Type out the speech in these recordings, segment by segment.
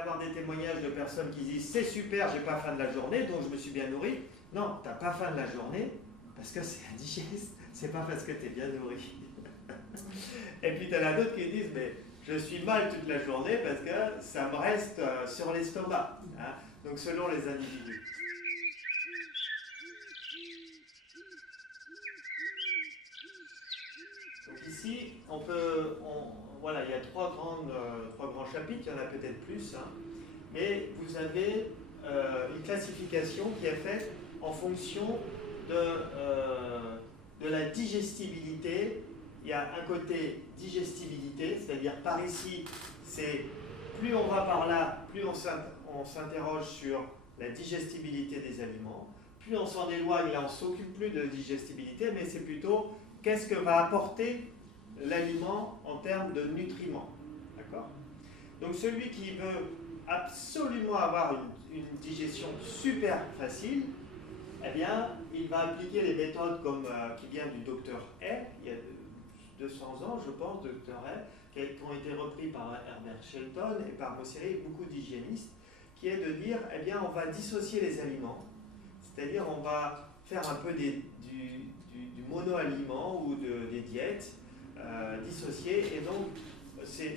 avoir des témoignages de personnes qui disent c'est super, j'ai pas faim de la journée, donc je me suis bien nourri. Non, t'as pas faim de la journée parce que c'est indigeste, c'est pas parce que tu es bien nourri. Et puis tu en as d'autres qui disent mais je suis mal toute la journée parce que ça me reste sur l'estomac. Hein. Donc selon les individus. Donc ici, voilà, il y a trois grands chapitres, il y en a peut-être plus, hein, mais vous avez une classification qui est faite en fonction de la digestibilité. Il y a un côté digestibilité, c'est-à-dire par ici, c'est plus on va par là, plus on s'interroge sur la digestibilité des aliments. Plus on s'en éloigne, là on ne s'occupe plus de digestibilité, mais c'est plutôt qu'est-ce que va apporter l'aliment en termes de nutriments. D'accord ? Donc celui qui veut absolument avoir une digestion super facile, eh bien, il va appliquer les méthodes qui viennent du docteur Hay, il y a 200 ans, je pense, docteur Hay, qui ont été repris par Herbert Shelton et par Mosseri et beaucoup d'hygiénistes, qui est de dire, eh bien, on va dissocier les aliments, c'est-à-dire on va faire un peu du mono-aliment ou des diètes dissociées, et donc c'est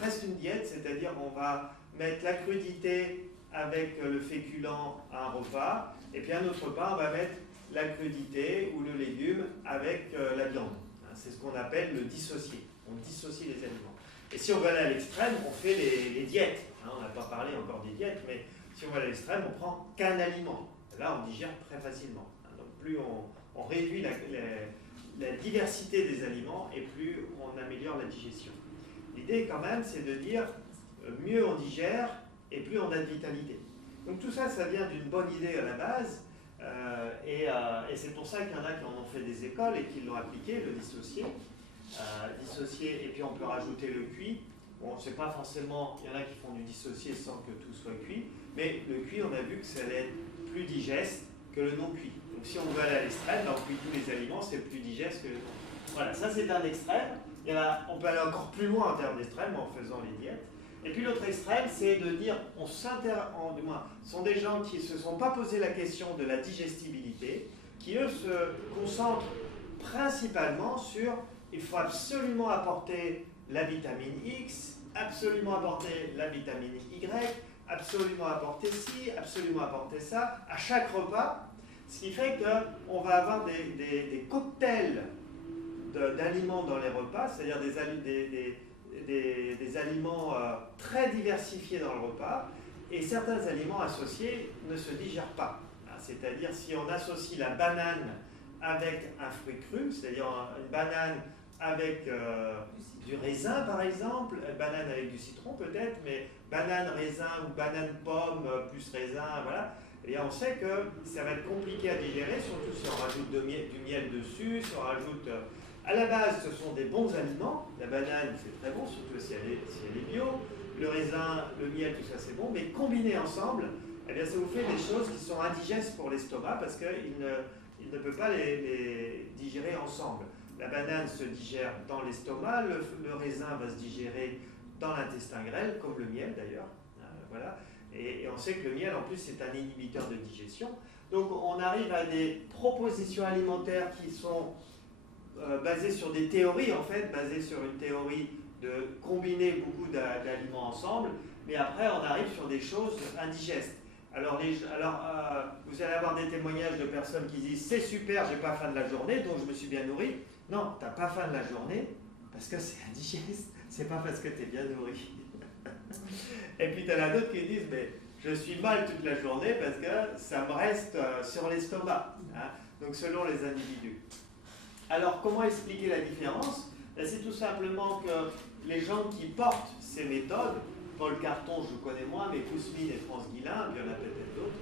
presque une diète, c'est-à-dire on va mettre la crudité avec le féculent à un repas, et puis un autre repas, on va mettre la crudité ou le légume avec la viande. C'est ce qu'on appelle le dissocier. On dissocie les aliments. Et si on va aller à l'extrême, on fait les diètes. On n'a pas parlé encore des diètes, mais si on va à l'extrême, on prend qu'un aliment. Là, on digère très facilement. Donc plus on réduit la diversité des aliments et plus on améliore la digestion. L'idée, quand même, c'est de dire mieux on digère et plus on a de vitalité. Donc tout ça, ça vient d'une bonne idée à la base. Et c'est pour ça qu'il y en a qui en ont fait des écoles et qui l'ont appliqué, le dissocier. Dissocier, et puis on peut rajouter le cuit. Bon, c'est pas forcément, il y en a qui font du dissocié sans que tout soit cuit, mais le cuit, on a vu que ça allait être plus digeste que le non cuit. Donc si on veut aller à l'extrême, on cuit tous les aliments, c'est plus digeste que le non. Voilà, ça c'est un extrême. On peut aller encore plus loin en termes d'extrême en faisant les diètes. Et puis l'autre extrême, c'est de dire, du moins, sont des gens qui ne se sont pas posé la question de la digestibilité, qui eux se concentrent principalement sur, il faut absolument apporter la vitamine X, absolument apporter la vitamine Y, absolument apporter ci, absolument apporter ça, à chaque repas, ce qui fait qu'on va avoir des cocktails d'aliments dans les repas, c'est-à-dire des aliments très diversifiés dans le repas, et certains aliments associés ne se digèrent pas. C'est-à-dire si on associe la banane avec un fruit cru, c'est-à-dire une banane avec du raisin par exemple, banane avec du citron peut-être, mais banane, raisin ou banane, pomme plus raisin, voilà, et on sait que ça va être compliqué à digérer, surtout si on rajoute du miel dessus, si on rajoute... à la base, ce sont des bons aliments. La banane, c'est très bon, surtout si elle est bio. Le raisin, le miel, tout ça, c'est bon. Mais combinés ensemble, eh bien, ça vous fait des choses qui sont indigestes pour l'estomac parce qu'il ne peut pas les digérer ensemble. La banane se digère dans l'estomac, le raisin va se digérer dans l'intestin grêle, comme le miel d'ailleurs. Voilà. Et on sait que le miel, en plus, c'est un inhibiteur de digestion. Donc, on arrive à des propositions alimentaires qui sont basées sur des théories, en fait, basées sur une théorie de combiner beaucoup d'aliments ensemble, mais après, on arrive sur des choses indigestes. Alors, vous allez avoir des témoignages de personnes qui disent « c'est super, j'ai pas faim de la journée, donc je me suis bien nourri ». Non, tu n'as pas faim de la journée parce que c'est indigeste, c'est pas parce que tu es bien nourri. Et puis tu en as d'autres qui disent « mais je suis mal toute la journée parce que ça me reste sur l'estomac hein ». Donc selon les individus. Alors comment expliquer la différence? C'est tout simplement que les gens qui portent ces méthodes, Paul Carton je connais moins, mais Kousmine et France Guillain, il y en a peut-être d'autres,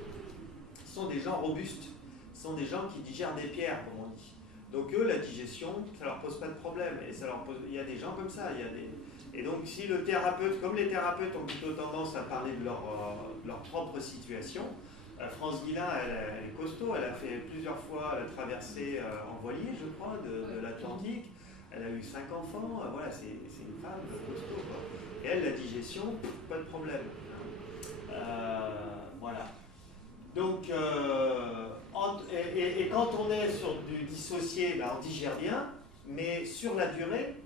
sont des gens robustes, sont des gens qui digèrent des pierres comme on dit. Donc eux, la digestion, ça ne leur pose pas de problème. Et il y a des gens comme ça. Et donc si le thérapeute, comme les thérapeutes ont plutôt tendance à parler de leur propre situation, France Guillain, elle est costaud, elle a fait plusieurs fois la traversée en voilier, je crois, de l'Atlantique. Elle a eu 5 enfants, voilà, c'est une femme costaud, quoi. Et elle, la digestion, pas de problème. Voilà. Donc, et quand on est sur du dissocié, ben, on digère bien, mais sur la durée,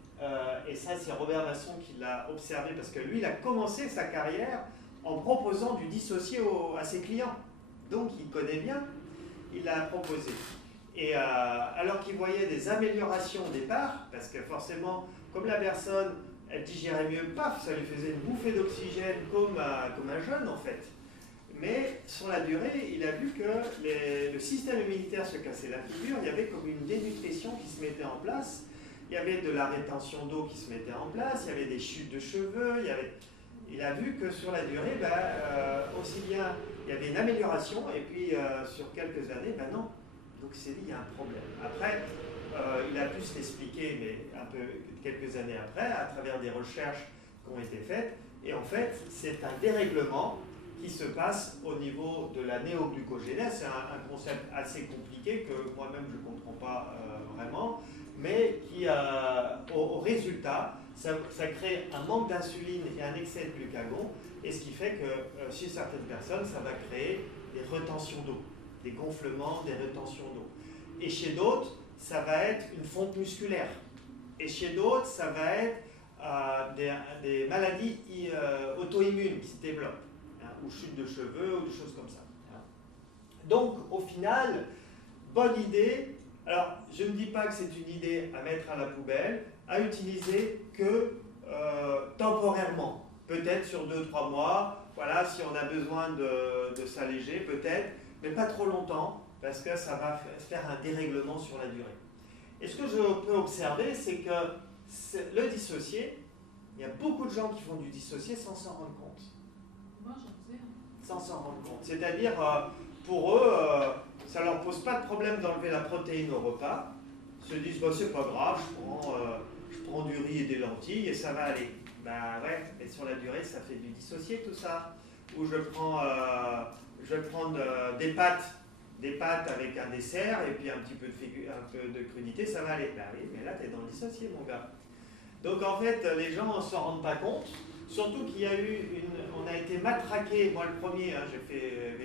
et ça c'est Robert Masson qui l'a observé, parce que lui, il a commencé sa carrière en proposant du dissocié à ses clients. Donc, il connaît bien, il l'a proposé. Et alors qu'il voyait des améliorations au départ, parce que forcément, comme la personne, elle digérait mieux, paf, ça lui faisait une bouffée d'oxygène comme un jeune en fait. Mais sur la durée, il a vu que le système immunitaire se cassait la figure, il y avait comme une dénutrition qui se mettait en place, il y avait de la rétention d'eau qui se mettait en place, il y avait des chutes de cheveux, il a vu que sur la durée, aussi bien il y avait une amélioration, et puis sur quelques années, non. Donc il s'est dit, il y a un problème. Après, il a pu se l'expliquer, mais un peu quelques années après, à travers des recherches qui ont été faites, et en fait, c'est un dérèglement qui se passe au niveau de la néoglucogénèse. C'est un concept assez compliqué que moi-même je ne comprends pas vraiment, mais qui, au résultat, ça crée un manque d'insuline et un excès de glucagon, et ce qui fait que chez certaines personnes, ça va créer des retentions d'eau, des gonflements, des retentions d'eau. Et chez d'autres, ça va être une fonte musculaire. Et chez d'autres, ça va être des maladies auto-immunes qui se développent, ou chute de cheveux, ou des choses comme ça. Donc, au final, bonne idée. Alors, je ne dis pas que c'est une idée à mettre à la poubelle, à utiliser que temporairement, peut-être sur 2-3 mois, voilà, si on a besoin de s'alléger, peut-être, mais pas trop longtemps, parce que ça va faire un dérèglement sur la durée. Et ce que je peux observer, c'est que le dissocié, il y a beaucoup de gens qui font du dissocié sans s'en rendre compte. Moi, j'en faisais. Sans s'en rendre compte. C'est-à-dire, pour eux, ça ne leur pose pas de problème d'enlever la protéine au repas. Ils se disent, c'est pas grave, je prends du riz et des lentilles et ça va aller. Ben ouais, mais sur la durée, ça fait du dissocié tout ça. Ou je vais prendre des pâtes avec un dessert et puis un peu de crudité, ça va aller. Ben oui, mais là, tu es dans le dissocié, mon gars. Donc en fait, les gens ne s'en rendent pas compte. Surtout qu'il y a on a été matraqué, moi le premier, j'ai fait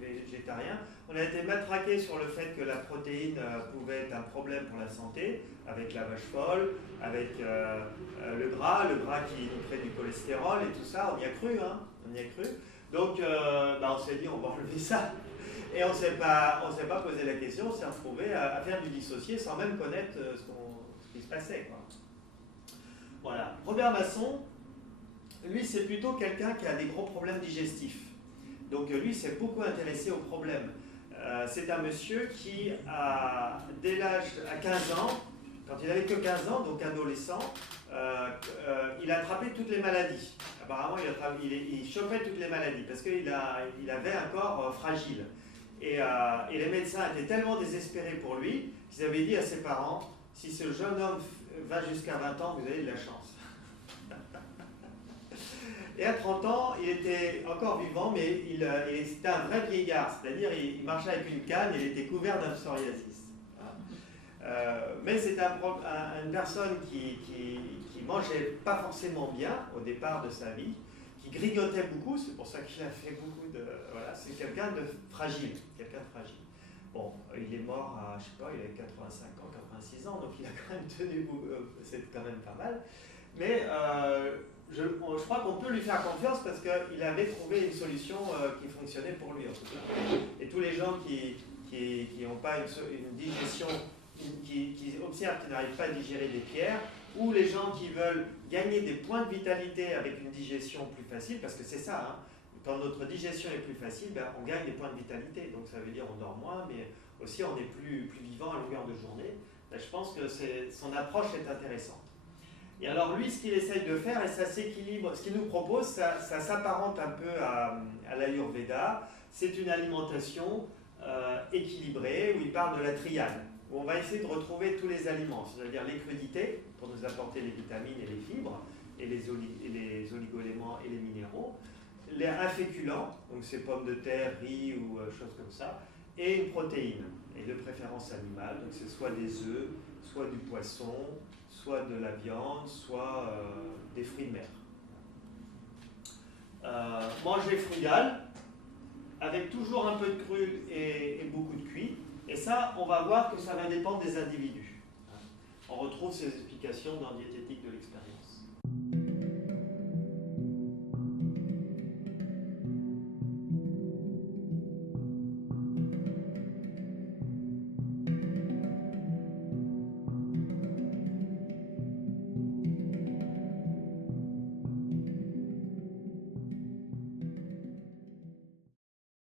végétarien, on a été matraqué sur le fait que la protéine pouvait être un problème pour la santé, avec la vache folle, avec le gras qui nous crée du cholestérol et tout ça, on y a cru, on y a cru. Donc on s'est dit, on va enlever ça. Et on ne s'est pas posé la question, on s'est retrouvé à faire du dissocié sans même connaître ce qui se passait, quoi. Voilà. Robert Masson, lui, c'est plutôt quelqu'un qui a des gros problèmes digestifs. Donc lui, s'est beaucoup intéressé aux problèmes. C'est un monsieur qui, dès l'âge à 15 ans, quand il n'avait que 15 ans, donc adolescent, il a attrapé toutes les maladies. Apparemment, il chopait toutes les maladies parce qu'il avait un corps fragile. Et les médecins étaient tellement désespérés pour lui qu'ils avaient dit à ses parents, si ce jeune homme va jusqu'à 20 ans, vous avez de la chance. Et à 30 ans, il était encore vivant, mais c'était un vrai vieillard, c'est-à-dire il marchait avec une canne et il était couvert d'un psoriasis. Mais c'était une personne qui mangeait pas forcément bien au départ de sa vie, qui grignotait beaucoup, c'est pour ça qu'il a fait beaucoup de... Voilà, c'est quelqu'un de fragile, Bon, il est mort à, je sais pas, il avait 85 ans, 86 ans, donc il a quand même tenu, c'est quand même pas mal. Mais je crois qu'on peut lui faire confiance parce qu'il avait trouvé une solution qui fonctionnait pour lui en tout cas. Et tous les gens qui n'ont pas une digestion, qui observent qu'ils n'arrivent pas à digérer des pierres, ou les gens qui veulent gagner des points de vitalité avec une digestion plus facile, parce que c'est ça, quand notre digestion est plus facile, on gagne des points de vitalité. Donc ça veut dire on dort moins, mais aussi on est plus vivant à longueur de journée. Je pense que son approche est intéressante. Et alors lui, ce qu'il essaye de faire, et ça s'équilibre, ce qu'il nous propose, ça s'apparente un peu à l'Ayurveda, c'est une alimentation équilibrée, où il parle de la triade, où on va essayer de retrouver tous les aliments, c'est-à-dire les crudités, pour nous apporter les vitamines et les fibres, et les oligoéléments et les minéraux, un féculent, donc c'est pommes de terre, riz ou choses comme ça, et une protéine, et de préférence animale, donc c'est soit des œufs, soit du poisson, soit de la viande, soit des fruits de mer. Manger frugal, avec toujours un peu de cru et beaucoup de cuit. Et ça, on va voir que ça va dépendre des individus. On retrouve ces explications dans Diététique de l'expérience.